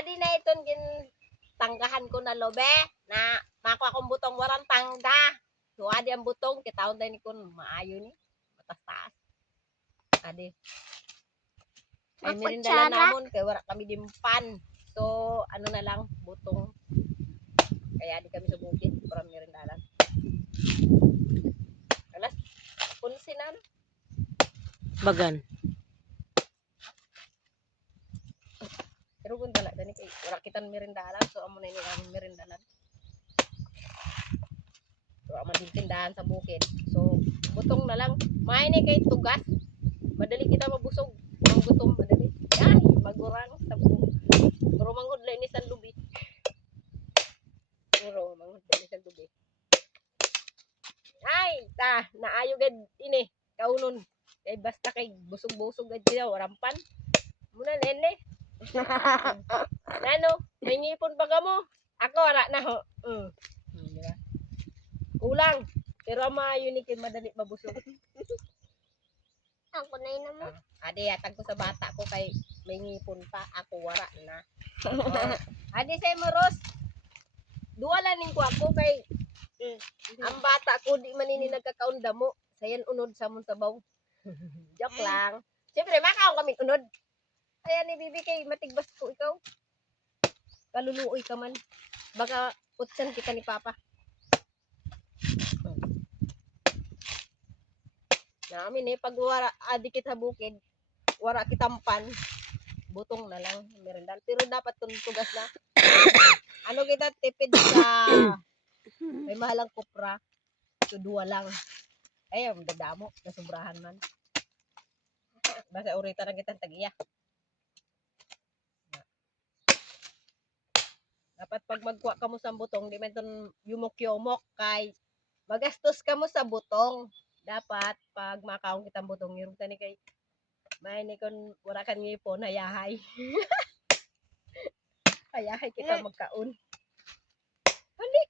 Adi na iton gin tanggahan ko na lobe na makuha akong butong warang tangga. So adi ang butong kitaon tayo ni kun maayo ni matas-taas. Adi. Ay merindala namon kay wala kami dimpan. So ano na lang butong. Kaya adi kami sa bukid para merindalan. Alas 11 na. Bagan. Pero kung tala dani kay wala kita merindalan so amo na ni amon merindalan. So amo din tindahan sa bukid. So butong na lang. May ni kay tugas. Madali kita mabusog. Ang gutom madali. Ay, magurang sa bukid. Pero manghud ni sa lubi. Pero manghud ni sa lubi. Ay, naayo gad ini kaunon. Kay basta kay busog-busog gad sila warampan. Muna nene. Nano, may ngipon pa ka mo. Ako wala na ho. Diba? Kulang. Pero maayo ni kay madali mabusog. Ako na yun naman. Adi atag ko sa bata ko kay may ngipon pa. Ako wala na. Adi say mo Ros. Duwala ning ko ako kay ang bata ko di man ini nagkakaunda mo. Sayan unod sa mong sabaw. Joke lang. Siyempre makaw kami unod. Ayan ni Bibi kay matigbas ko ikaw. Kaluluoy ka man. Baka utsan kita ni Papa. Namin pag wala adikit sa bukid, wala kitampan, butong na lang merendal. Pero dapat kung tugas na. Ano kita tipid sa may mahalang kupra. So duwa lang. Ay, ang dadamo, nasubrahan man. Basta urita na kitang tagiya. Dapat pag magkuha ka mo sa butong, di man ton yumok-yumok kay magastos ka mo sa butong. Dapat pag makaong kitang butong, yung tani kay may ni kon wala kan ngipon hayahay. Hayahay kita magkaon. Hali.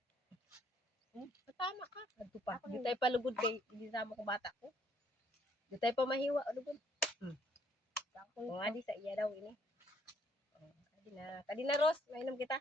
Tama ka. Adto pa. Di tayo palugod kay di sama ko bata ko. Di tayo pa mahiwa lugod. Kung adi sa iya daw ini. Kadi na Ros, mainom kita.